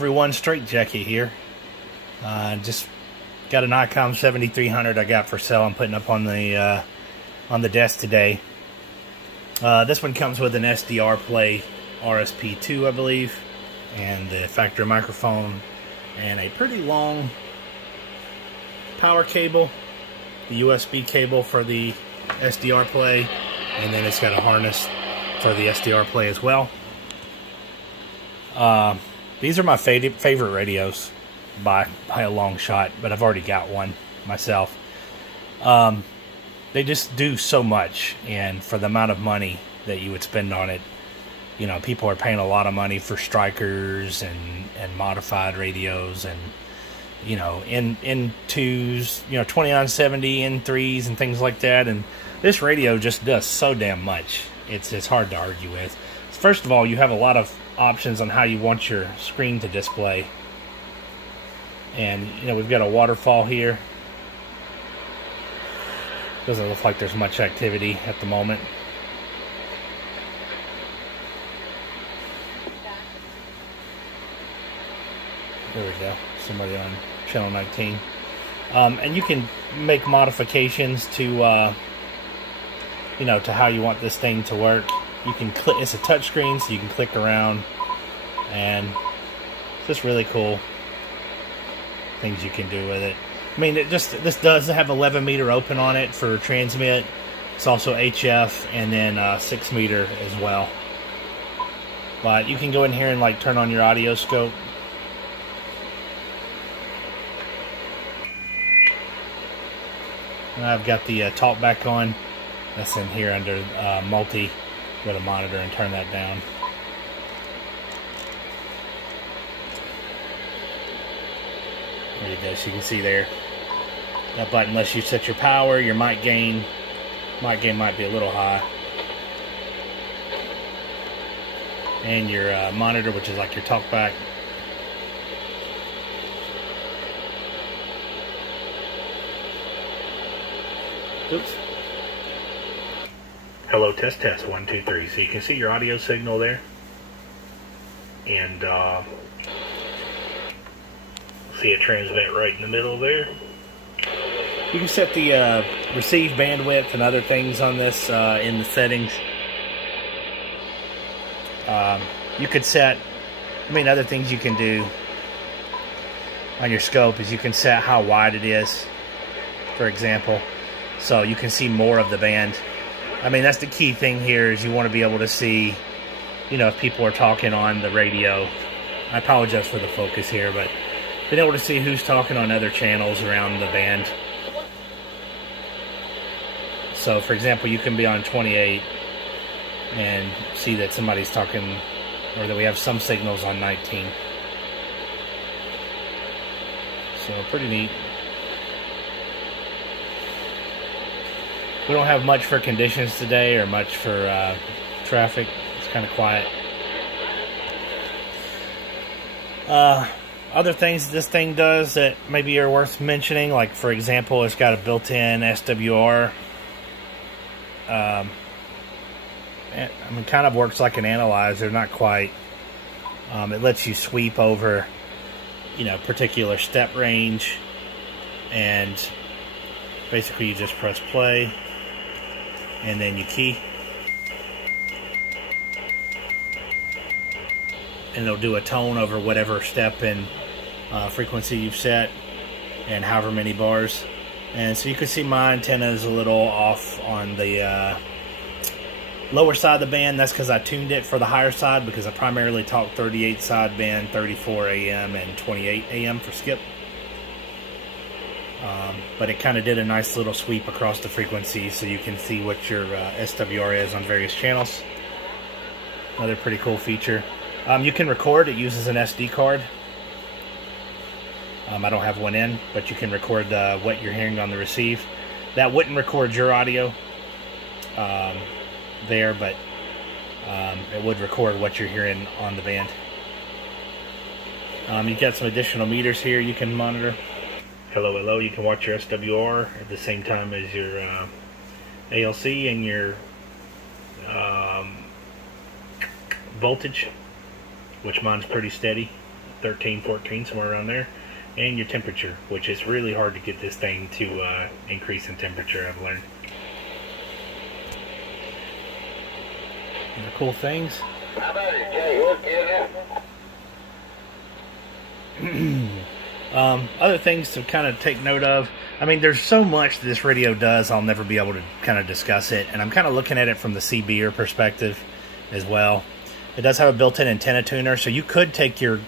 Everyone, Straight Jackie here. Just got an Icom 7300 I got for sale. I'm putting up on the desk today. This one comes with an SDRPlay RSP2, I believe, and the factory microphone, and a pretty long power cable, the USB cable for the SDRPlay, and then it's got a harness for the SDRPlay as well. These are my favorite radios by a long shot, but I've already got one myself. They just do so much, and for the amount of money that you would spend on it, you know, people are paying a lot of money for strikers and modified radios, and you know, N2s, you know, 2970 N3s and things like that. And this radio just does so damn much. It's hard to argue with. First of all, you have a lot of options on how you want your screen to display, and you know, we've got a waterfall here. Doesn't look like there's much activity at the moment. There we go, somebody on channel 19. And you can make modifications to you know, to how you want this thing to work. You can click, it's a touch screen, so you can click around, and it's just really cool things you can do with it. I mean, this does have 11 meter open on it for transmit. It's also HF, and then 6 meter as well. But you can go in here and like turn on your audio scope. And I've got the talk back on. That's in here under multi. Go to monitor and turn that down. There you go, so you can see there. That button lets you set your power, your mic gain. Mic gain might be a little high. And your monitor, which is like your talkback. Oops. Hello, test, 1, 2, 3. So you can see your audio signal there, and see it transmit right in the middle there. You can set the receive bandwidth and other things on this in the settings. You could set, I mean, other things you can do on your scope is you can set how wide it is, for example, so you can see more of the band. I mean, that's the key thing here, is you want to be able to see, you know, if people are talking on the radio. I apologize for the focus here, but being able to see who's talking on other channels around the band. So, for example, you can be on 28 and see that somebody's talking, or that we have some signals on 19. So, pretty neat. We don't have much for conditions today, or much for traffic. It's kind of quiet. Other things this thing does that maybe are worth mentioning, like for example, it's got a built-in SWR. I mean, kind of works like an analyzer, not quite. It lets you sweep over, you know, particular step range, and basically you just press play. And then you key, and it'll do a tone over whatever step and frequency you've set, and however many bars. And so you can see my antenna is a little off on the lower side of the band. That's because I tuned it for the higher side, because I primarily talk 38 sideband, 34 AM, and 28 AM for skip. But it kind of did a nice little sweep across the frequencies, so you can see what your SWR is on various channels. Another pretty cool feature. You can record. It uses an SD card. I don't have one in, but you can record what you're hearing on the receive. That wouldn't record your audio there, but it would record what you're hearing on the band. You've got some additional meters here you can monitor. Hello, hello. You can watch your SWR at the same time as your ALC and your voltage, which mine's pretty steady. 13, 14, somewhere around there. And your temperature, which is really hard to get this thing to increase in temperature, I've learned. And the cool things. How about it, Jay? Other things to kind of take note of. I mean, there's so much this radio does, I'll never be able to kind of discuss it. And I'm kind of looking at it from the CBer perspective as well. It does have a built-in antenna tuner, so you could take your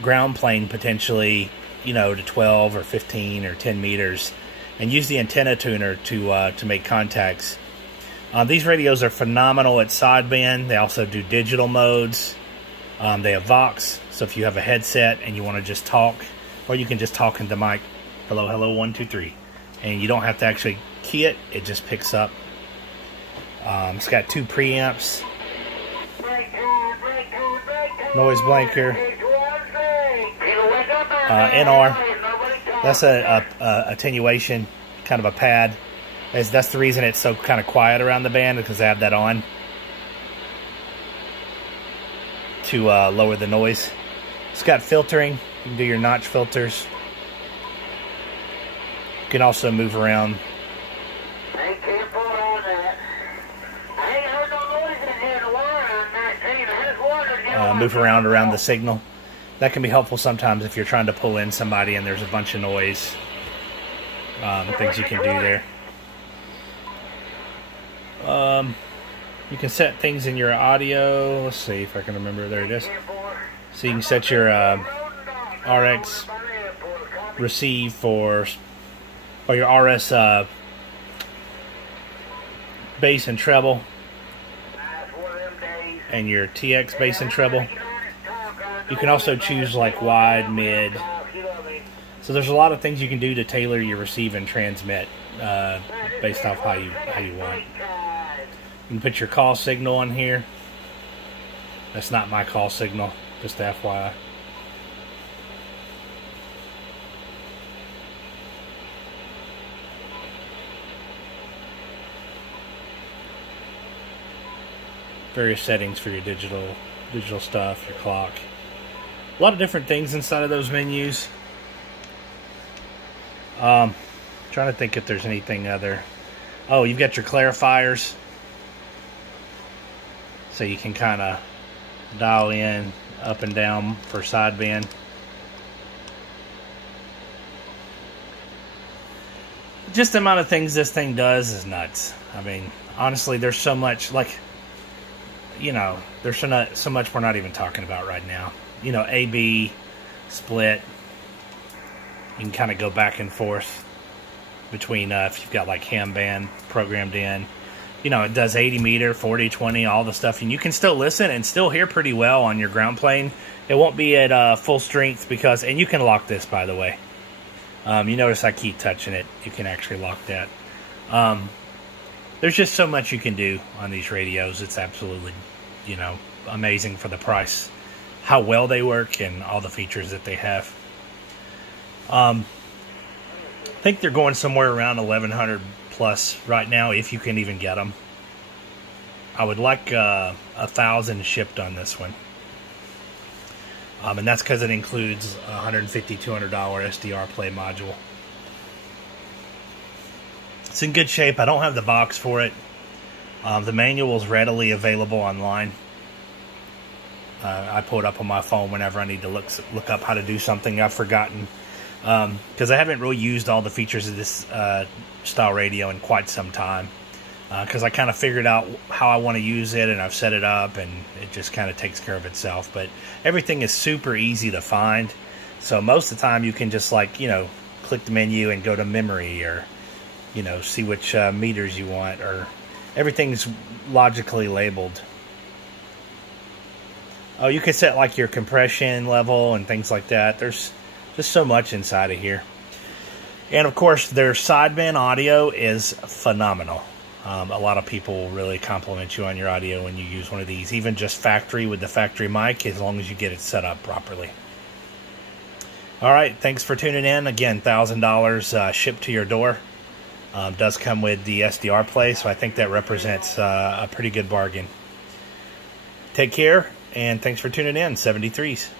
ground plane potentially, you know, to 12 or 15 or 10 meters and use the antenna tuner to make contacts. These radios are phenomenal at sideband. They also do digital modes. They have Vox, so if you have a headset and you want to just talk, or you can just talk into the mic, hello, hello, 1, 2, 3, and you don't have to actually key it, it just picks up. It's got 2 preamps, noise blanker, NR, that's a attenuation, kind of a pad. That's the reason it's so kind of quiet around the band, because they have that on to lower the noise. It's got filtering. You can do your notch filters. You can also move around. Move around the signal. That can be helpful sometimes if you're trying to pull in somebody and there's a bunch of noise. Things you can do there. You can set things in your audio. Let's see if I can remember. There it is. So you can set your RX receive for, or your RS bass and treble, and your TX bass and treble. You can also choose like wide, mid. So there's a lot of things you can do to tailor your receive and transmit based off how you want. You can put your call signal on here. That's not my call signal, just FYI. Various settings for your digital stuff, your clock. A lot of different things inside of those menus. Trying to think if there's anything other. Oh, you've got your clarifiers. So you can kind of dial in up and down for sideband. Just the amount of things this thing does is nuts. I mean, honestly, there's so much, like, you know, there's so much we're not even talking about right now. You know, AB, split. You can kind of go back and forth between if you've got like ham band programmed in. You know, it does 80 meter, 40, 20, all the stuff. And you can still listen and still hear pretty well on your ground plane. It won't be at full strength because, and you can lock this, by the way. You notice I keep touching it. You can actually lock that. There's just so much you can do on these radios. It's absolutely, you know, amazing for the price. How well they work and all the features that they have. I think they're going somewhere around 1,100 plus right now, if you can even get them. I would like 1,000 shipped on this one. And that's because it includes a $150, $200 SDRPlay module. It's in good shape. I don't have the box for it. The manual is readily available online. I pull it up on my phone whenever I need to look up how to do something I've forgotten. Because I haven't really used all the features of this style radio in quite some time. Because I kind of figured out how I want to use it, and I've set it up, and it just kind of takes care of itself. But everything is super easy to find. So most of the time you can just, like, you know, click the menu and go to memory, or, you know, see which meters you want, or everything's logically labeled. Oh, you can set like your compression level and things like that. There's just so much inside of here. And of course, their sideband audio is phenomenal. A lot of people really compliment you on your audio when you use one of these, even just factory with the factory mic, as long as you get it set up properly. All right, thanks for tuning in. Again, $1,000 shipped to your door. Does come with the SDRPlay, so I think that represents a pretty good bargain. Take care, and thanks for tuning in. 73s.